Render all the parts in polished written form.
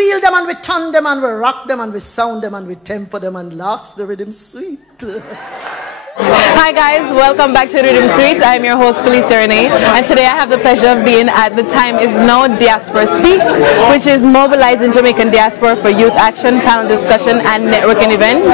wheel them and we turn them and we rock them and we sound them and we tempo them and last the rhythm sweet. Hi guys, welcome back to DiRiddimSweet. I'm your host Phylecia Renae, and today I have the pleasure of being at The Time Is Now Diaspora Speaks, which is mobilizing Jamaican diaspora for youth action, panel discussion and networking events.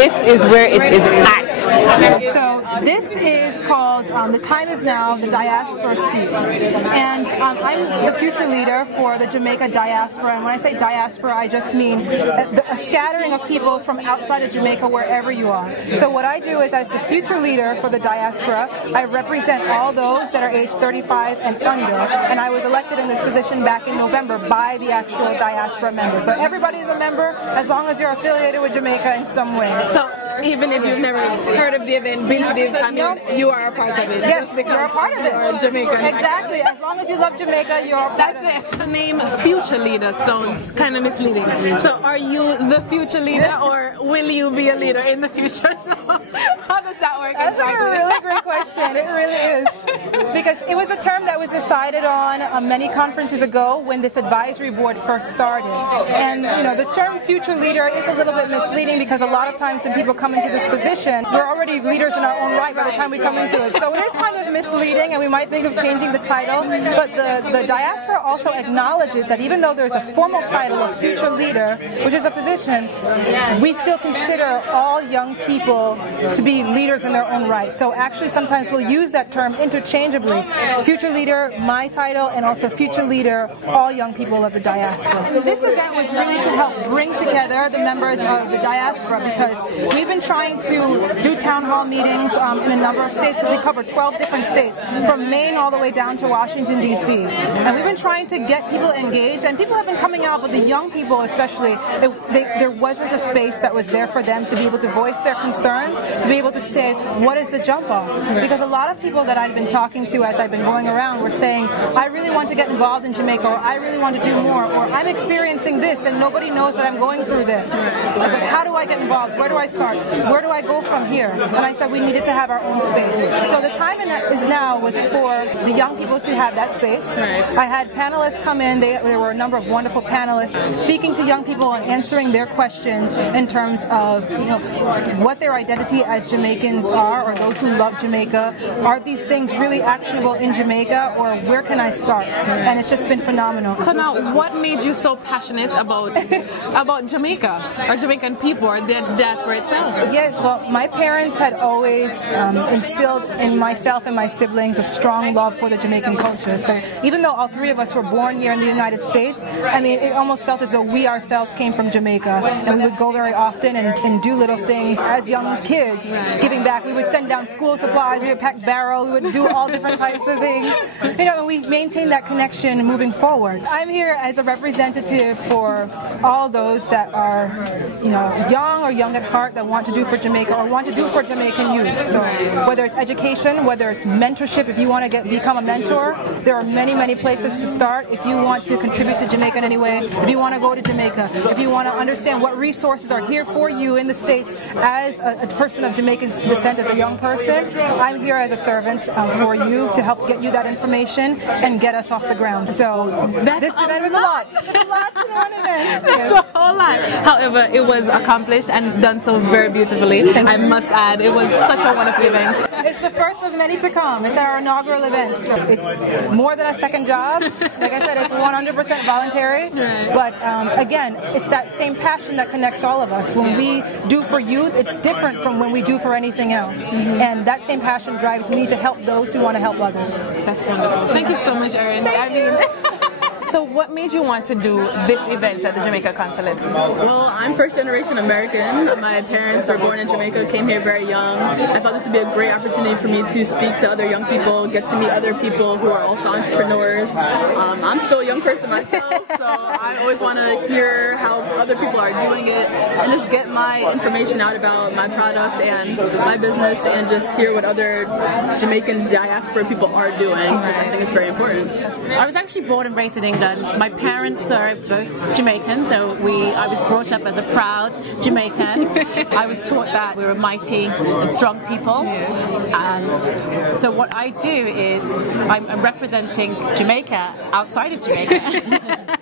This is where it is at. So this is called The Time Is Now, the Diaspora Speaks. And I'm the future leader for the Jamaica diaspora. And when I say diaspora, I just mean a scattering of peoples from outside of Jamaica, wherever you are. So what I do is, as the future leader for the diaspora, I represent all those that are aged 35 and under. And I was elected in this position back in November by the actual diaspora members. So everybody is a member as long as you're affiliated with Jamaica in some way. So even if you've never heard of the event, been to the event, I mean, you are a part of it. Yes, you're a part of it. You're Jamaican. Exactly. As long as you love Jamaica, you're a part of it. The name future leader sounds kind of misleading. So are you the future leader, or will you be a leader in the future? So how does that work? That's exactly? a really great question. It really is. Because it was a term that was decided on many conferences ago when this advisory board first started. And you know, the term future leader is a little bit misleading because a lot of times when people come into this position, we're already leaders in our own right by the time we come into it. So it is kind of misleading, and we might think of changing the title. But the diaspora also acknowledges that even though there's a formal title of future leader, which is a position, we still consider all young people to be leaders in their own right. So actually sometimes we'll use that term interchangeably. Future leader, my title, and also future leader, all young people of the diaspora. This event was really to help bring together the members of the diaspora, because we've been trying to do town hall meetings in a number of states, because we cover 12 different states, from Maine all the way down to Washington, D.C. And we've been trying to get people engaged, and people have been coming out, but the young people especially, there wasn't a space that was there for them to be able to voice their concerns, to be able to say, what is the jump off? Because a lot of people that I've been talking to as I've been going around were saying, I really want to get involved in Jamaica, or I really want to do more, or I'm experiencing this and nobody knows that I'm going through this. But how do I get involved? Where do I start? Where do I go from here? And I said we needed to have our own space. So the time is now was for the young people to have that space. I had panelists come in. There were a number of wonderful panelists speaking to young people and answering their questions in terms of, you know, what their identity as Jamaicans are, or those who love Jamaica. Are these things really actionable in Jamaica, or where can I start? And it's just been phenomenal. So now, what made you so passionate about Jamaica, or Jamaican people, or the diaspora itself? Yes, well, my parents had always instilled in myself and my siblings a strong love for the Jamaican culture. So even though all three of us were born here in the United States, I mean, it almost felt as though we ourselves came from Jamaica. And we would go very often and do little things as young kids, giving back. We would send down school supplies, we would pack barrels, we would do all different types of things. You know, and we maintain that connection moving forward. I'm here as a representative for all those that are, you know, young or young at heart, that want to do for Jamaica or want to do for Jamaican youth. So whether it's education, whether it's mentorship, if you want to become a mentor, there are many, many places to start. If you want to contribute to Jamaica in any way, if you want to go to Jamaica, if you want to understand what resources are here for you in the States as a person of Jamaican descent, as a young person, I'm here as a servant for you to help get you that information and get us off the ground. So this event was a lot. It's a lot to one event. That's a whole lot. However, it was accomplished and done so very beautifully. I must add, it was such a wonderful event. It's the first of many to come. It's our inaugural event. So it's more than a second job. Like I said, it's 100% voluntary. But again, it's that same passion that connects all of us. When we do for youth, it's different from when we do for anything else. And that same passion drives me to help those who want to help others. That's wonderful. Thank you so much, Erin. So what made you want to do this event at the Jamaica Consulate? Well, I'm first generation American. My parents were born in Jamaica, came here very young. I thought this would be a great opportunity for me to speak to other young people, get to meet other people who are also entrepreneurs. I'm still a young person myself, so I always want to hear how other people are doing it and just get my information out about my product and my business, and just hear what other Jamaican diaspora people are doing, because I think it's very important. I was actually born and raised in England. My parents are both Jamaican, so I was brought up as a proud Jamaican. I was taught that we were mighty and strong people, and so what I do is I'm representing Jamaica outside of Jamaica.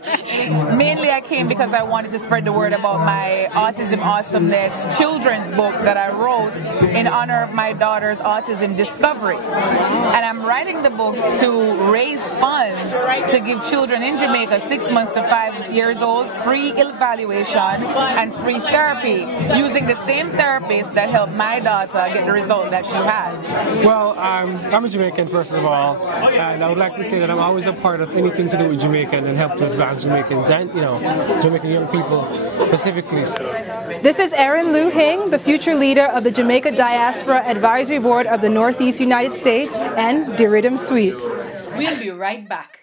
Mainly, I came because I wanted to spread the word about my Autism Awesomeness children's book that I wrote in honor of my daughter's autism discovery. And I'm writing the book to raise funds to give children in Jamaica 6 months to 5 years old free evaluation and free therapy using the same therapist that helped my daughter get the result that she has. Well, I'm a Jamaican, first of all, and I would like to say that I'm always a part of anything to do with Jamaican and help to advance Jamaicans and, Jamaican young people specifically. This is Erin Lue-Hing, the future leader of the Jamaica Diaspora Advisory Board of the Northeast United States and DiRiddimSweet. We'll be right back.